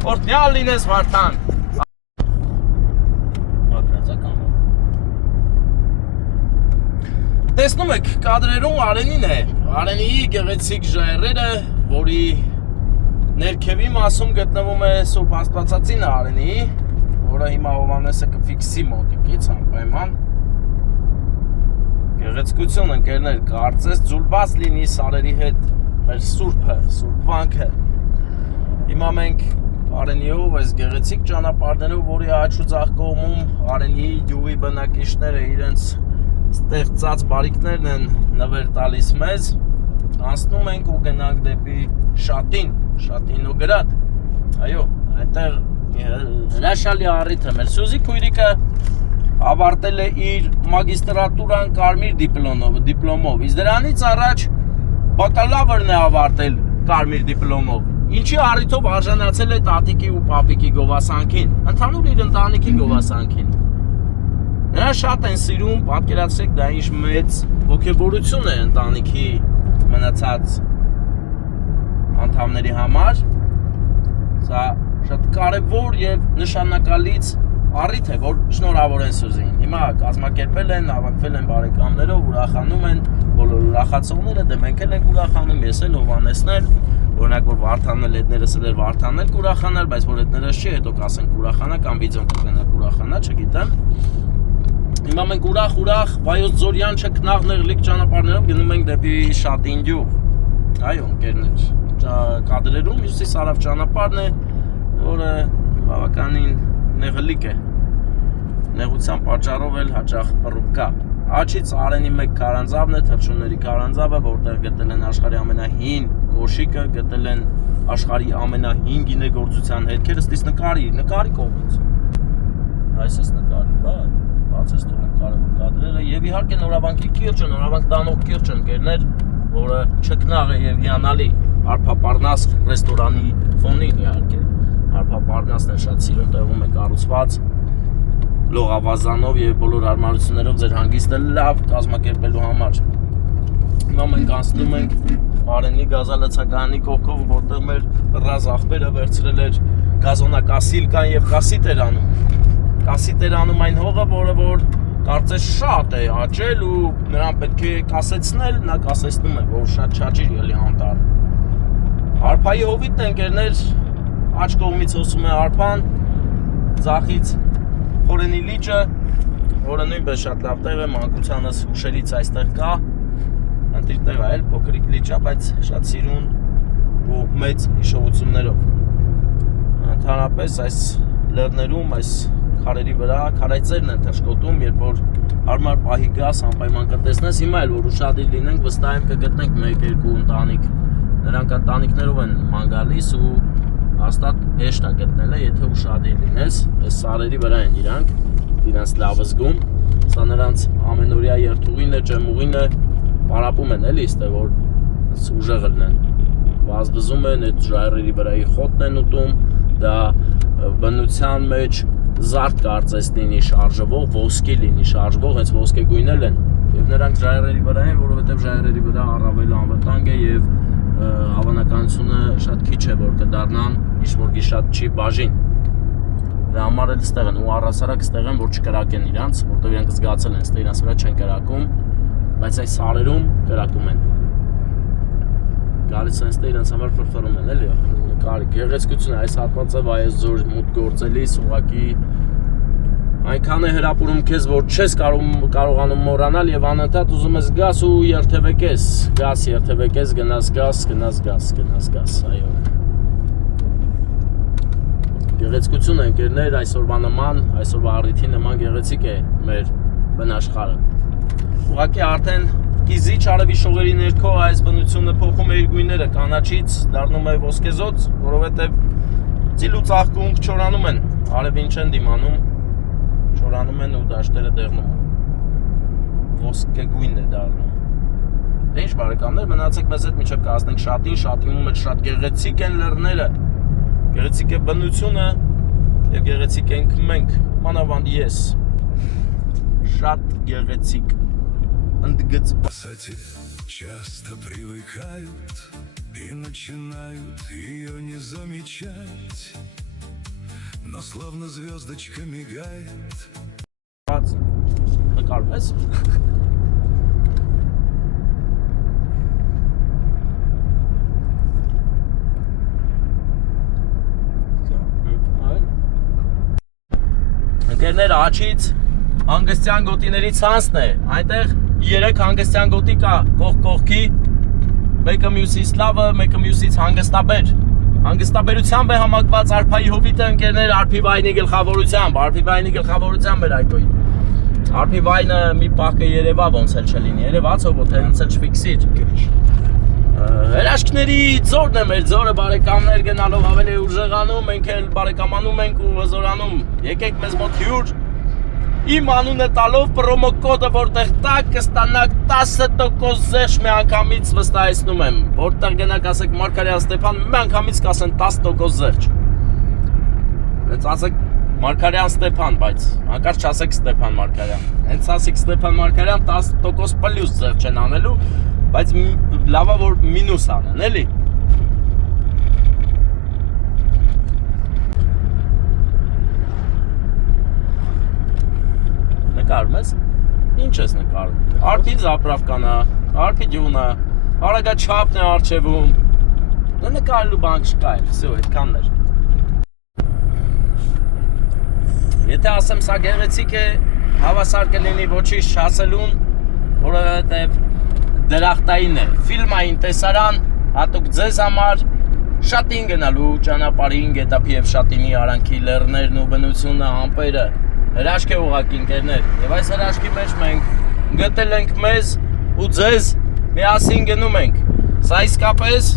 Օրհնյալ լինես Վարդան։ Տեսնում եք, կադրերում Արենին է, Արենիի գեղեցիկ ժայռերը, որի ներքևի մասում գտնվում է Սուրբ Աստվածածին Արենիի, որը հիմա Հովհաննեսը կֆիքսի մոտիկից, անպայման։ Գեղեցկություն ընկերներ, կարծես ձուլված լինի սարերի հետ մեր Սուրբը, Սուրբվանքը։ Հիմա մենք Արենիով այս գեղեցիկ ճանապարհներով, որի աջ ու ձախ կողմում Արենիի գյուղի բնակիչները իրենց ստեղծած բարիքներն են նվեր տալիս մեզ, անցնում ենք ու գնանք դեպի Շատինոգրադ, այո, այնտեղ հրաշալի առիթ է, մեր Սյուզի քույրիկը ավարտել է իր մագիստրատուրան կարմիր դիպլոմով, իսկ դրանից առաջ բակալավրն է ավարտել կարմիր դիպլոմով, ինչի առիթով արժանացել է տատիկի ու պապիկի գովասանքին, ընդհանուր իր ընտանիքի գովասանքին։ Նրան շատ են սիրում, պատկերացրեք դա ինչ մեծ ոգևորություն է ընտանիքի մնացած անդամների համար։ Սա շատ կարևոր եւ նշանակալից առիթ է, որ շնորհավոր են Սյուզին։ Հիմա կազմակերպել են, հավաքվել են բարեկամներով, ուրախանում են, բոլոր ուրախացողները, դե մենք էլ ենք ուրախանում, ես էլ Հովհաննեսն էլ, օրինակ որ Վարդանն էլ հետներս էլ Վարդանն էլ կուրախանար, բայց որ հետներս չի, հետո կասենք ուրախանա կամ վիդեոն կգնա ուրախանա, չգիտեմ։ Հիմա մենք ուրախ Վայոց Ձորյան չքնաղ նեղլիկ ճանապարհներով գնում ենք դեպի Շատին գյուղ։ Այո, ընկերներ, կադրերում Հյուսիսի Սարավ ճանապարհն է, որը բավականին նեղլիկ է։ Նեղության պատճառով էլ հաճախ պռուկ կա։ Աչից Արենի մեկ քարանձավն է, թռչունների քարանձավը, որտեղ գտել են աշխարհի ամենահին կոշիկը, գտել են աշխարհի ամենահին գինեգործության հետքերը, ստից նկարի կողմից։ Այսպես նկարի, բացես թողում կարևոր կադրերը եւ իհարկե Նորավանքի կիրճը, Նորավանք տանող կիրճը ընկերներ, որը չքնաղ է եւ հիանալի Արփապարնաս ռեստորանի ֆոնին իհարկե։ Արփապարնասն է շատ սիրուն տեղում է կառուցված լողավազանով եւ բոլոր հարմարություններով ձեր հանգիստը լավ կազմակերպելու համար։ Հիմա մենք անցնում ենք Արենի գազալացականի կողքով, որտեղ մեր ռազ աղբերը վերցրել էր գազոնակասիլկան եւ կասիտ էր անում։ Կասիտ էր անում այն հողը, որը որ կարծես շատ է աճել ու նրան պետք է կասեցնել, նա կասեցնում է, որ շատ չաճի էլի անտառ։ Արփայի հովիտն ընկերներ, աջ կողմից հոսում է արփան, ձախից Խորենի լիճը, որը նույնպես շատ լավ տեղ է, մանկությանս հուշերից այստեղ կա, ընտիր տեղ է, փոքրիկ լիճ է, բայց շատ սիրուն ու մեծ հիշողություններով։ Ընդհանրապես այս լեռներում, այս քարերի վրա քարայծերն են թռչկոտում, երբ որ հարմար պահի գաս անպայման կտեսնես, հիմա էլ որ ուշադիր լինենք, վստահ եմ կգտնենք 1-2 ընտանիք, նրանք ընտանիքներով են ման գալիս ու հաստատ հեշտ է գտնելը, եթե ուշադիր լինես, այս սարերի վրա են իրանք լավ զգում, սա նրանց ամենօրյա երթուղին է, ջեմուղին է, պարապում են էլի, ստե որ ուժեղ լինեն, վազվզում են, այդ ժայռերի վրայի խոտն են ուտում, դա բնության մեջ զարդ կարծես լինի շարժվող, ոսկի լինի շարժվող, հենց ոսկե գույնել են եւ նրանք ժայռերի վրա են, որովհետեւ ժայռերի վրա առավել անվտանգ է եւ հավանականությունը շատ քիչ է, որ կդառնան ինչ-որ գիշատ չի բաժին։ Դրա համար էլ ստեղ են ու առասարակ ստեղ են, որ չկրակեն իրանց, որտեղ իրենք զգացել են, ստեղ իրանց վրա չեն կրակում, բայց այս սարերում կրակում են։ Գալիս են ստեղ իրանց համար ֆրֆռում են, էլի։ Կարի գեղեցկություն է այս հատվածը Վայոց Ձոր մուտք գործելիս ուղղակի այնքան է հրապուրում քեզ, որ չես կարողանում մոռանալ եւ անընդհատ ուզում ես գաս ու երթևեկես, գնաս, այո։ Գեղեցկություն է ընկերներ, այսօրվա նման, այսօրվա առիթի նման գեղեցիկ է մեր բնաշխարհը։ Ուղղակի արդեն կիզի չարևի շողերի ներքո այս բնությունը փոխում է իր գույները, կանաչից դառնում է ոսկեզոծ, որովհետև ծիլու ծաղկունք չորանում են, արևին չեն դիմանում, չորանում են ու դաշտերը դեղնում, ոսկե գույն է դառնում։ Դե ինչ բարեկամներ, մնացեք մեզ հետ մինչև կհասնենք Շատին, Շատինում մեջ շատ գեղեցիկ են լեռները, գեղեցիկ է բնությունը և գեղեցիկ ենք մենք, մանավանդ ես, շատ գեղեցիկ, Кстати, часто привыкают и начинают ее не замечать. Но словно звездочка мигает. Բաց նկարում ես Ընկերներ աչից հանգստյան գոտիների ցանցն է այնտեղ 3 հանգստյան գոտի կա կողքի մեկը մյուսից լավը մեկը մյուսից հանգստաբեր հանգստաբերությամբ է համակված արփայի հովիտը ընկերներ արփի վայնի գլխավորությամբ էր այդոյ արփի վայնը մի պահ կերևա ոնց էլ չլինի երևաց ով թե ոնց էլ չֆիքսիր հրաշքների ձորն է մեր ձորը բարեկամներ գնալով ավելի ուժեղանում մենք էլ բարեկամանում ենք ու հզորանում եկեք մեզ մոտ հյուր իմ անունը տալով պրոմո կոդը որտեղ տակ կստանաք 10% զերծ մի անգամից վստահեցնում եմ որտեղ գնաք ասեք Մարգարյան Ստեփան մի անգամից կասեն 10% զերծ հենց ասեք Մարգարյան Ստեփան բայց հանկարծ չասեք Ստեփան Մարգարյան հենց ասեք Ստեփան Մարգարյան 10% պլյուս զերծ չեն անելու բայց լավա որ մինուս անեն էլի նկարում ես ինչ ես նկարում արփի զապրավկանա արփի դյունա արագա չափն է արջևում դա նկարելու բան չկա էլ վсё այդքանն էր եթե ասեմ սա գեղեցիկ է հավասար կլինի ոչինչ չասելուն որովհետև դրախտային է ֆիլմային տեսարան հատուկ ձեզ համար շատին գնալու ճանապարհին գետափի եւ շատինի արանքի լեռներն ու բնությունը ամպերը հրաշք է ուղղակի ընկերներ եւ այս հրաշքի մեջ մենք գտել ենք մեզ ու ձեզ միասին գնում ենք սա իսկապես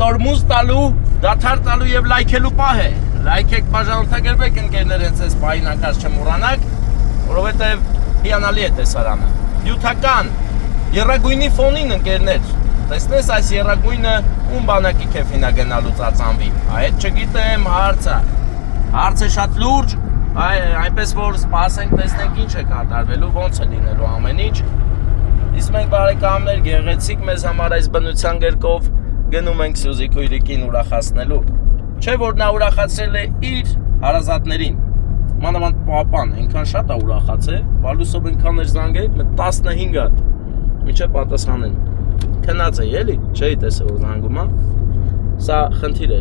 տորմուզ տալու դաթար տալու եւ լայքելու պահ է լայքեք բաժանորդագրվեք ընկերներ հենց այս պահին անկած չմոռանաք որովհետեւ հիանալի է տեսարանը նյութական Երագույնի ֆոնին ընկերներ, տեսնես այս երագույնը ում բանակի կեֆին է գնալու ծածանվի, այդ չգիտեմ հարցը շատ լուրջ, այնպես որ սպասենք տեսնենք ինչ է կատարվելու, ոնց է լինելու ամեն ինչ, իսկ մենք բարեկամներ գեղեցիկ մեզ համար այս բնության գրկով գնում ենք Սյուզի քույրիկին ուրախացնելու, չէ որ նա ուրախացրել է իր հարազատներին, մանավանդ պապան, այնքան շատ է ուրախացել, բալուսով այնքան էր զանգել, 15-ը Միչե պատասխանեն քնած է էլի չէի տեսել որ զանգում է սա խնդիր է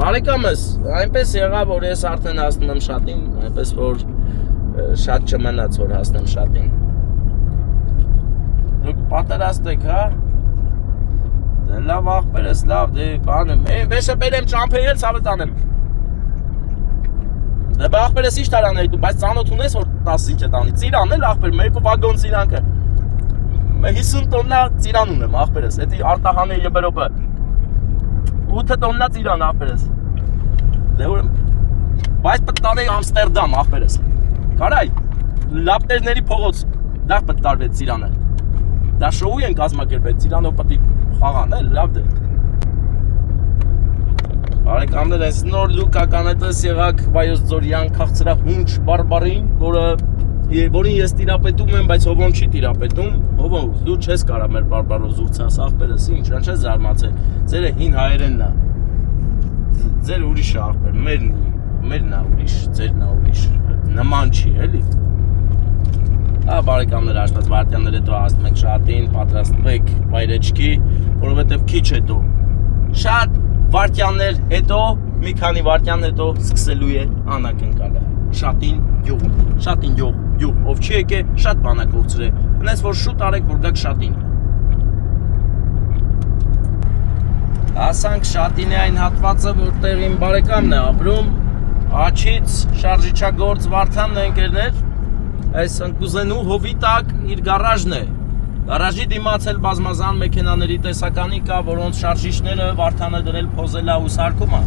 բարեկամս այնպես եղավ որ ես արդեն հասնում եմ շատին այնպես որ շատ չմնաց որ հասնեմ շատին դուք պատերաստ եք հա դե լավ ախպերս լավ դե բանը վեշը բերեմ ճամփերել ցավը տանեմ դե ախպերս ի՞նչ տարան է դու բայց ծանոթ ունես որ 10 ինչ է տանի ծիրան էլ ախպեր մեկու վագոն ծիրանքը 50 տոննա ծիրան ունեմ ախպերս, էդի արտահանի եբերոպը 8 տոննա ծիրան ախպերս դե որ բայց պտտանեի Ամստերդամ ախպերս կարայ լապտերների փողոց դա պտտարվեց ծիրանը դա շոու են կազմակերպել ծիրանով պտի խաղան էլ լավ դե բարեկամներ այս նոր դուք ականետես եղաք Վայոց Ձորյան քաղցրահունչ բարբարին որին ես տիրապետում եմ, բայց հովոն չի տիրապետում, հովոն դու չես կարա մեր բարբարով զուրցաս ախպերս, ինչ, չես զարմացել, ձերը հին հայերենն է, ձեր ուրիշ է ախպեր, մերն է ուրիշ, ձերն է ուրիշ, նման չի, էլի, բարեկամներ Աշտած վարդյաններ հետո հասնում ենք շատին, պատրաստվեք վայրեջքի, որովհետև քիչ հետո, շատ վարդյաններ հետո, մի քանի վարդյան հետո սկսելու է անակնկալը, շատին յուղ, ով չի եկե, շատ բանակ ուրցրե, հնես որ շուտ արեք, որ գաք շատին։ Ասանք շատին է այն հատվածը, որտեղ իմ բարեկամն է ապրում, աչից շարժիչագործ Վարդանն է ընկերներ, այս ընկուզենու հովի տակ իր գարաժն է, գարաժի դիմաց էլ բազմազան մեքենաների տեսականի կա, որոնց շարժիչները Վարդանը դրել փոզել է ու սարքում է,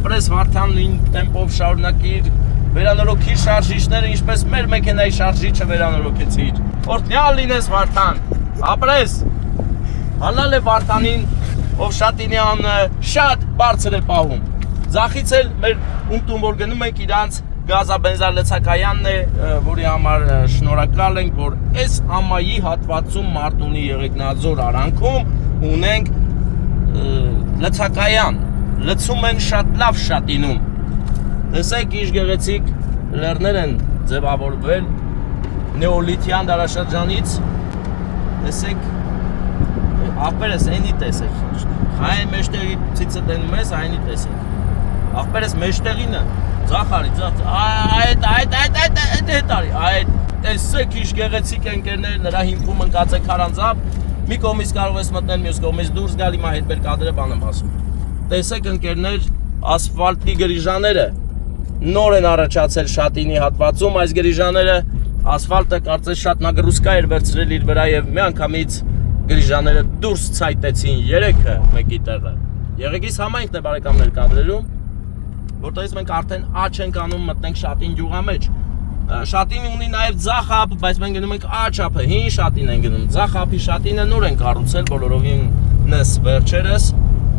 ապրես Վարդանն ինչ տեմպով շարունակիր վերանորոգի շարժիչները, ինչպես մեր մեքենայի շարժիչը վերանորոգեցիր։ Օրհնյալ լինես Վարդան, ապրես։ Հալալ է Վարդանին, ով շատինյանը շատ բարձր է պահում։ Ձախից էլ մեր ումտում որ գնում ենք իրանց գազաբենզալեցակայանն է, որի համար շնորհակալ ենք, որ այս ամայի հատվածում Մարտունի Եղեգնաձոր արանքում ունենք լցակայան։ Լցում են շատ լավ շատինում։ Տեսեք ինչ գեղեցիկ լեռներ են ձևավորվել նեոլիթյան դարաշրջանից։ Տեսեք ախպերս այնի տեսեք։ Այն մեջտեղի ցիցը տենում ես, այնի տեսեք։ Ախպերս մեջտեղինը ձախարի, այդ տեսեք ինչ գեղեցիկ ընկերներ, նրա հիմքում ընկած է քարանձավ։ Մի կողմից կարող ես մտնել, մյուս կողմից դուրս գալ, հիմա հետ մեր կադրը բան եմ ասում։ Տեսեք ընկերներ, ասֆալտի գրիժաները նոր են առաջացել Շատինի հատվածում, այս գրիժաները ասֆալտը կարծես շատ նագրուսկա էր վերցրել իր վրա եւ մի անգամից գրիժաները դուրս ցայտեցին երեքը մեկի տեղը։ Եղեգիս համայնքն է բարեկամներ կադրերում, որտեղից մենք արդեն աճ ենք անում մտնենք Շատին գյուղա մեջ։ Շատինը ունի նաև ձախ ափ, բայց մենք գնում ենք աճ ափը, հին Շատին են գնում։ Ձախ ափի Շատինը նոր են կառուցել բոլորովին նս վերջերս,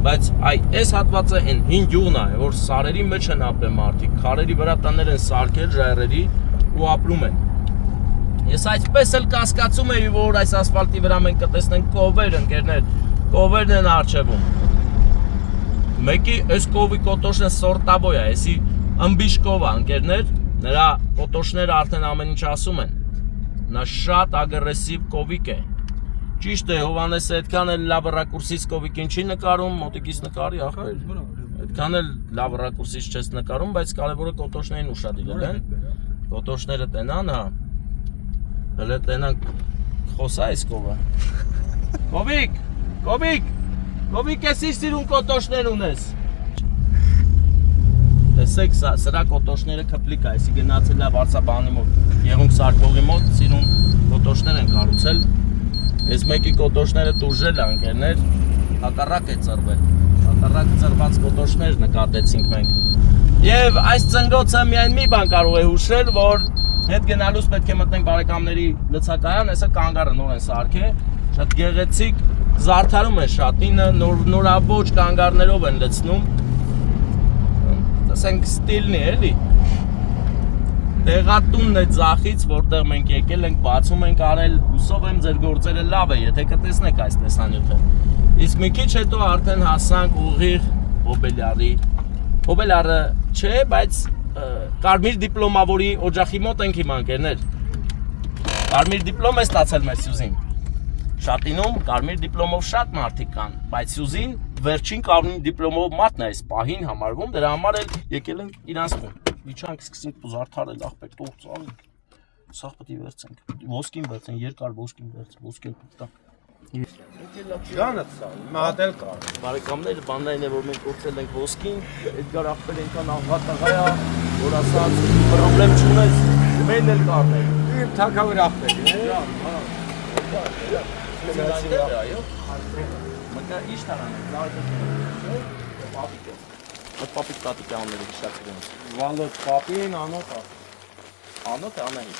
բայց այս հատվածը այն հին գյուղն է, որ սարերի մեջ են ապրում մարդիկ, քարերի վրա տներ են սարքել ժայռերի ու ապրում են։ Ես այսպես էլ կասկածում էի, որ այս ասֆալտի վրա մենք կտեսնենք կովեր, ընկերներ, կովերն են առջևում։ Մեկի այս կովի կոտոշն է սորտաբոյ է, էսի ըմբիշկով է, ընկերներ, նրա կոտոշները արդեն ամեն ինչ ասում են։ Նա շատ ագրեսիվ կովիկ է։ Ճիշտ է, Հովանեսը այդքան էլ լավ ռակուրսից կովիկին չի նկարում, մոտիկից նկարի ախպեր։ Այդքան էլ լավ ռակուրսից չես նկարում, բայց կարևորը կոտոշներին ուշադիրել են։ Կոտոշները տենան, հա։ Հələ տենան խոսա այս կովը։ Կովիկ ես իր սիրուն կոտոշներ ունես։ Տեսեք, սրա կոտոշները կպլիկ է, այսի գնացել է վարսաբանի մոտ, եղունք սարկողի մոտ, սիրուն կոտոշներ են կառուցել։ Այս մեկի կոտոշները տուժել է, ընկերներ, հակառակ է ծրվել, հակառակ ծրված կոտոշներ նկատեցինք մենք։ Եվ այս ծնգոցը միայն մի բան կարող է հուշել, որ հետ գնալուց պետք է մտնենք բարեկամների լցակայան, այսը կանգառը նոր են սարքել, շատ գեղեցիկ զարդարում է Շատինը, նորաբոճ կանգառներով են լցնում, տեսենք ստիլն է, էլի։ Տեղատունն է ձախից, որտեղ մենք եկել ենք, բացում ենք արել, հուսով եմ ձեր գործերը լավ է, եթե կտեսնեք այս տեսանյութը։ Իսկ մի քիչ հետո արդեն հասանք ուղիղ Հոբելյարի։ Հոբելյարը չէ, բայց կարմիր դիպլոմավորի օջախի մոտ ենք հիմա, ընկերներ։ Կարմիր դիպլոմ է ստացել մեր Սյուզին։ Շատինում կարմիր դիպլոմով շատ մարդիկ կան, բայց Սյուզին վերջին կարմիր դիպլոմով մարդն է այս պահին համարվում, դրա համար էլ եկել ենք իրանց մոտ։ Իջանք, սկսենք զարդարել ախպեր, տող ծավալ։ Սաղ պետք է վերցենք։ Ոսկին վերցեն, երկար ոսկին վերցեն, ոսկին պետք է։ Գանը սա, մահատել կա։ Բարեկամները բաննային է, որ մենք կործել ենք ոսկին, Էդգար ախպեր ենքան աղվատաղայ է, որ ասած պրոբլեմ չունես, մեն էլ կարնենք։ Իմ թակավր ախպեր Մտա ինչ տարան է, պապիկը, պապիկ տատիկ է անները հիշացել ենք։ Վալոտ պապին, անոտ Անոտ է Անահիտ։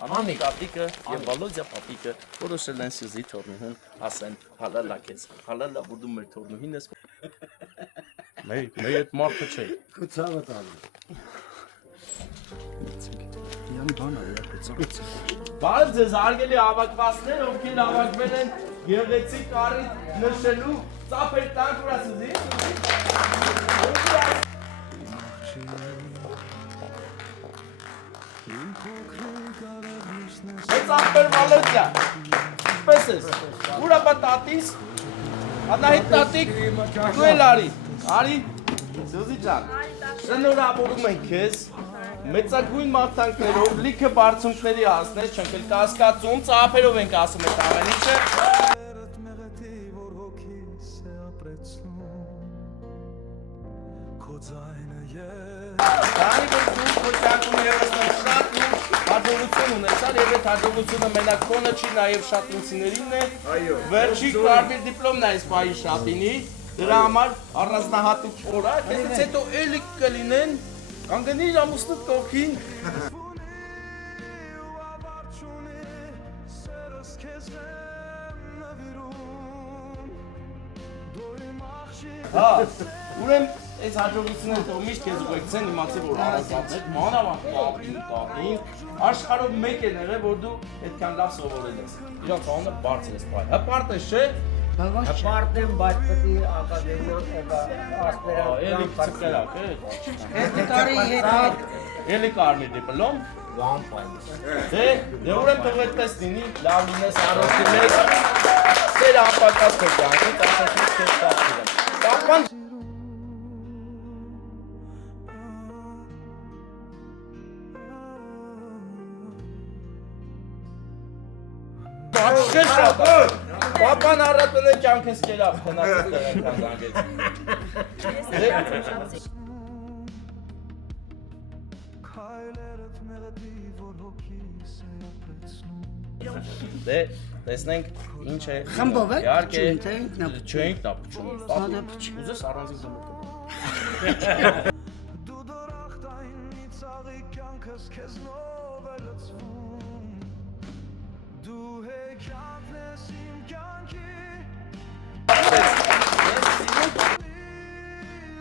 Անահիտ տատիկը և Վալոդյա պապիկը որոշել են Սյուզի թորնուհուն ասեն հալալա քեզ, հալալա որ դու մեր թորնուհին ես։ Մեր այդ մարդը չէ։ Կուցավը տալու։ Յանի բան արի, կուցավը։ Բարև ձեզ արգելի հավաքվածներ, ովքեր հավաքվել են գեղեցիկ առիթ նշելու ծափեր տանք ուրա Սյուզի։ Այս ախպեր Վալոդյա, պես ես, ուրա բա տատիս, Անահիտ տատիկ, դու էլ արի, Սյուզի ջան, շնորհավորում ենք քեզ, մեծագույն մարդանքներով, լիքը բարձունքների հասնես, չենք էլ կասկածում, ծափերով ենք ասում այդ ամեն ինչը։ Քանի որ դու քո կյանքում ևս շատ հաջողություն ունեցար եւ այդ հաջողությունը մենակ քոնը չի, նաեւ շատինցիներինն է։ Այո։ Վերջի կարմիր դիպլոմն է այս պահի Շատինի, դրա համար առանձնահատուկ օր է, այդպես հետո էլի կլինեն, կանգնի ամուսնուդ կողքին։ Հա, ուրեմն այս հաջողությունները թող միշտ քեզ ուղեկցեն, իմացի որ առանձնատներ, մանավանդ տատին, աշխարհով մեկ են եղել, որ դու այդքան լավ սովորել ես։ Իրանց անունը բարձր ես պայ։ Հպարտ ես, չէ՞։ Հպարտ եմ, բայց պետք է ակադեմիան Էլի ասպերանտ ցկերակ է։ Հետո տարի հետ Էլի կարմիր դիպլոմ։ Դե ուրեմն թող այդպես լինի, լավ լինես առողջ լինես։ Սեր ապակած քո կյանքի 15 քեզ տակիրեմ։ Պապան Բաչկե շատ։ Պապան առատել է կյանքս կերավ, քնած տեղական զանգեց։ Դե տեսնենք ինչ է։ Խմբով եք Իհարկե փչում, թե ինքնա չենք տա փչում։ Սադա փչում։ Ուզես առանձին զմուտը։ Դու դորախտային ծաղի կյանքս քեզնով է լցվում Դու հեքիաթն ես իմ կյանքի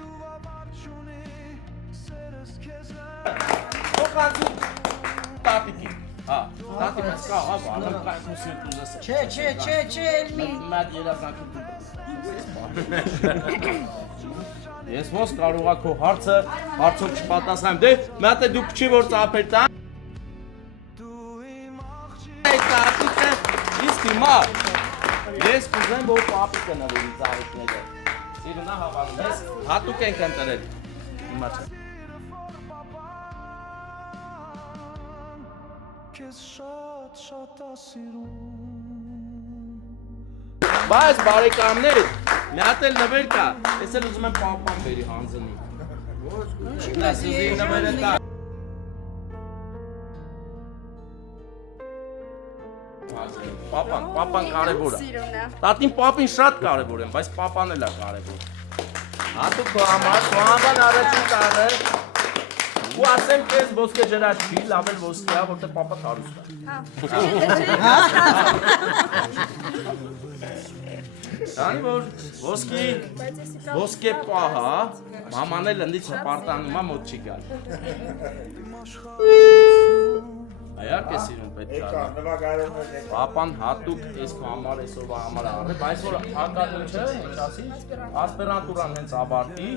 ու ավարջունի սերս քեզ Ոքանցու տատիկի։ Հա, տատիկս կա, հա, բանը կայքուսի ուզես։ Չէ, Էլմի։ Մատ երազանքի Ես ոնց կարողա քո հարցով չպատասխանեմ։ Դե մի հատ է դու փչի որ ծափեր տան։ Այդ տատիկը իսկ հիմա ես կուզեմ որ պապիկը նվերի ծաղիկները։ Սիրունա հավանում ես, հատուկ ենք ընտրել։ Հիմա չէ։ Քեզ շատ ասիրում Բայց բարեկամներ, մի հատ էլ նվեր կա, ես էլ ուզում եմ պապան բերի հանձնի։ Նա սուզի նվերը տա։ Պապան կարևոր է։ Տատին պապին շատ կարևոր են, բայց պապան էլ է կարևոր։ Հատուկ քո համար առաջին տարը ու ասեմ քեզ ոսկե ջրած չի, լավ էլ ոսկե է, որտեղ պապա հարուստ է։ Քանի որ ոսկե պահա, մաման էլ ընդից հպարտանում է մոտ չի գալ։ Իհարկե սիրուն պետք է։ Պապան հատուկ էս քո համար այսօրվա համար առե, բայց որ հակառակը չէ, ինչ ասի, ասպերանտուրան հենց ավարտի,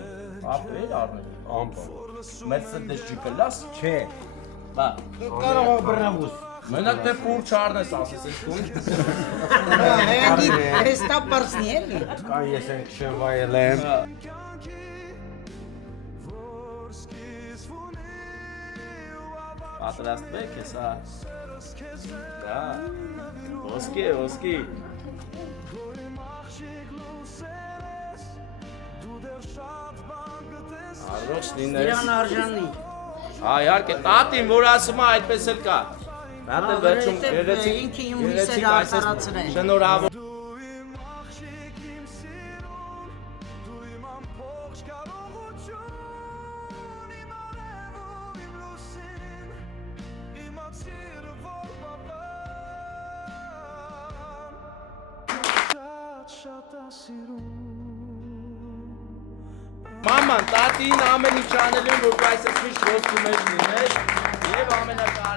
ապեր առնել։ Ամբողջ Mercedes G-Class? Չէ։ Բա, Կարող է բռնավուս։ մենակ թե փուր չառնես ասես ես քուն։ Հենգի հեստա պարսնի էլի։ Կան ես են քշեմ վայել եմ։ Պատրաստվեք հեսա։ Դա։ Ոսկի։ Առողջ լինես։ Իրան արժանի։ Հա, իհարկե, տատին, որ ասում է, այդպես էլ կա։ Նա դե վերջում Որովհետև ինքը իմ հույսերը արտարացրել։ Շնորհավոր։ Մաման, տատին ամեն ինչ անել են, որ այսպես միշտ ոսկու մեջ լինես և ամենակար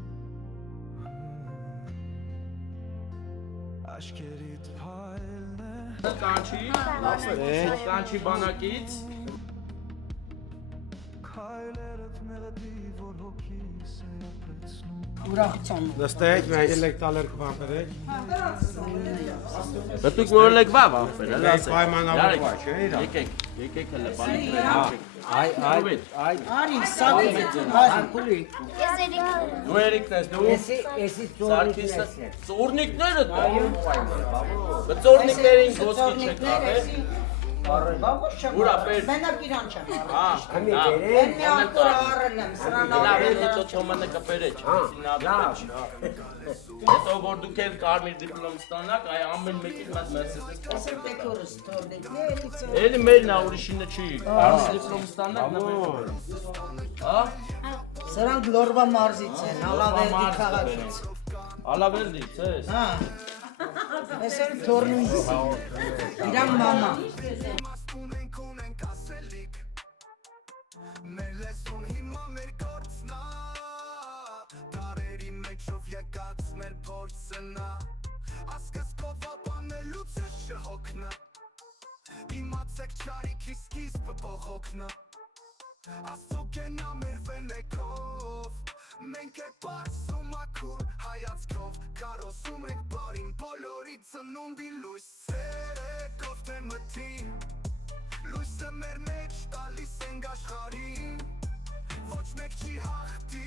Աշկերիդ փայլն է կանչի բանակից Քայլերդ մեղդի, որ հոգիս է ապրեցնում Ուրախություն։ Նստեք, մենք էլեկտրալեր կվամպերեք։ Բտուք որ լեգվա վամպեր, հələ ասեք։ Պայմանավորվա, չէ՞ իրա։ Եկեք հələ բանիք Արի, սակի, կուլի։ Դու Էրիկն ես, դու Էսի Սարգիսը, ծորնիկները դա ծորնիկներին ոսկի չեք առել Բավոս չեմ Ուրա, առել, պեր։ մենակ իրան չեմ առել։ Հա, Են մի ատոր առել եմ, սրան լավ առել է, հետո չոմանը կպերը չպեսին Հետո որ դուք էլ կարմիր դիպլոմ ստանաք, այ ամեն մեկին մատ Mercedes Ասեմ տեքորս թորդեք, էլի ծոր։ Էլի մերն է, ուրիշինը չի, կարմիր դիպլոմ ստանաք նվեր Հա, Սրանք լորվա մարզից են, հալավերդի քաղաքից։ ալավերդից ես Հա, ես էլ թորնույս, իրան մամա։ Մեր լեսուն հիմա մեր գործնա Տարերի մեջով եկած մեր փորձնա Ասկս կովաբանելուց է շհոգնա հոգնա Աստուկ են ամեր վենեկով Մենք է պարսում ակուր հայացքով Կարոսում ենք բարին բոլորի ծնունդի լույս Սերեկով թե մթի Լույսը մեր մեջ տալիս ենք աշխարհին Ոչ մեկ չի հաղթի